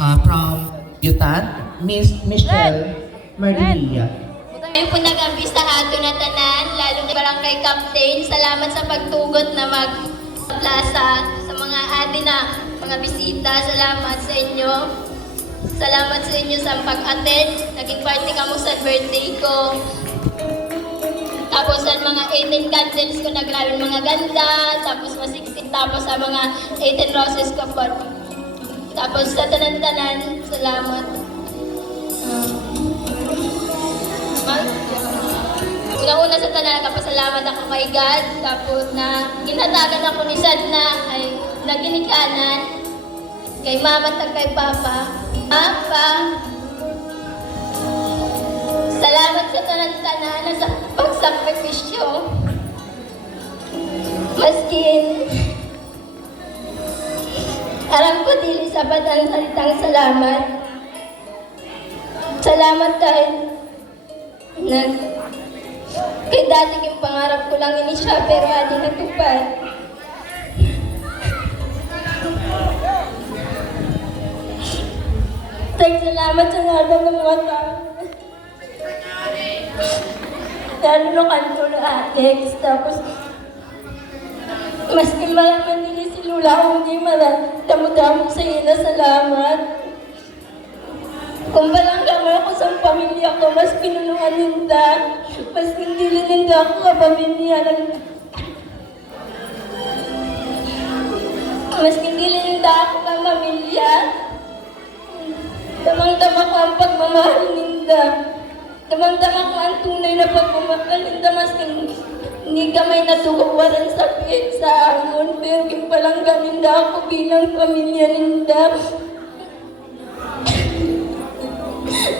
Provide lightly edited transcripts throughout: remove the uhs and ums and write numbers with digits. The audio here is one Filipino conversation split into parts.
from Yutan, Miss Michelle Marilia. Ngayon po nag-ambis sa ato na tanan, lalo na barangay captain. Salamat sa pagtugot na magplasa sa mga ate na mga bisita. Salamat sa inyo. Salamat sa inyo sa pag-attend. Naging party ka mo sa birthday ko. Tapos sa mga 18 candles ko nagraron mga ganda. Tapos mga 16 tapos sa mga 18 roses ko po. Tapos sa tanan-tanan, salamat. Una-una sa tanan, kapasalamat ako kay God. Tapos na ginatagan ako ni Sad na ay naginikanan. Kay Mama at kay Papa. Papa, salamat sa tanan-tanan sa pagsakripisyo. Maskin, aram ko dili sapat ang salitang salamat. Salamat dahil kay dati yung pangarap ko lang ini siya pero adi natupad. Salamat sa lahat ng mga tao. Lalo na kanto na Alex. Tapos, maski malaman nila si Lula kung hindi damo-damo sa iyo na salamat. Kung palang gamay ako sa pamilya ko, mas pinunungan ninda. Mas hindi ninda ako kapamilya. Mas hindi ninda ako kapamilya. Damang-dama ko ang pagmamahal ninda. Damang-dama ko ang tunay na pagmamahal ninda. Mas hindi kamay natugawaran sa sakit sa amon. Pero yung palang ganinda ako bilang pamilya ninda.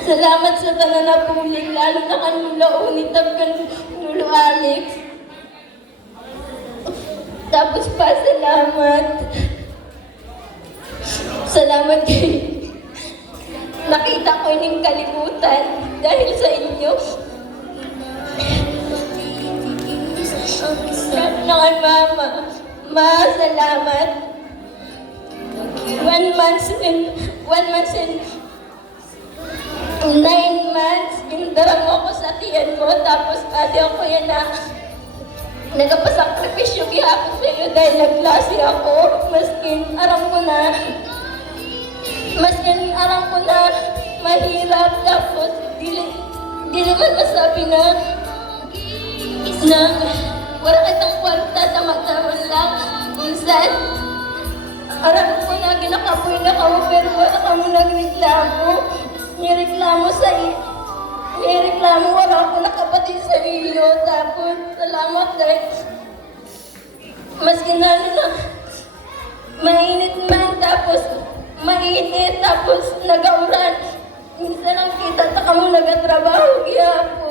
Salamat sa tanan na puling, lalo na kanula unitab kan Lolo Alex. Tapos pa, salamat. Salamat kay nakita ko yung kalibutan dahil sa inyo. Lalo na kay Mama. Ma, salamat. 1 month and 9 months, indarang ako sa tiyan mo, tapos adi ako yan na nagapasakripisyo gihapon sa iyo dahil nagklase ako. Maskin aram ko na mahirap, tapos di naman masabi na wala kitang kwarta, tamad-tamad lang. Minsan, aram ko na ginakapoy na kamo, pero wala kamo nagreklamo. Nireklamo wala ako nakapatid sa iyo. Tapos, salamat dahil maski na mainit man, tapos mainit, tapos nagauran. Minsan ang kita ta kamo nagatrabaho gihapon.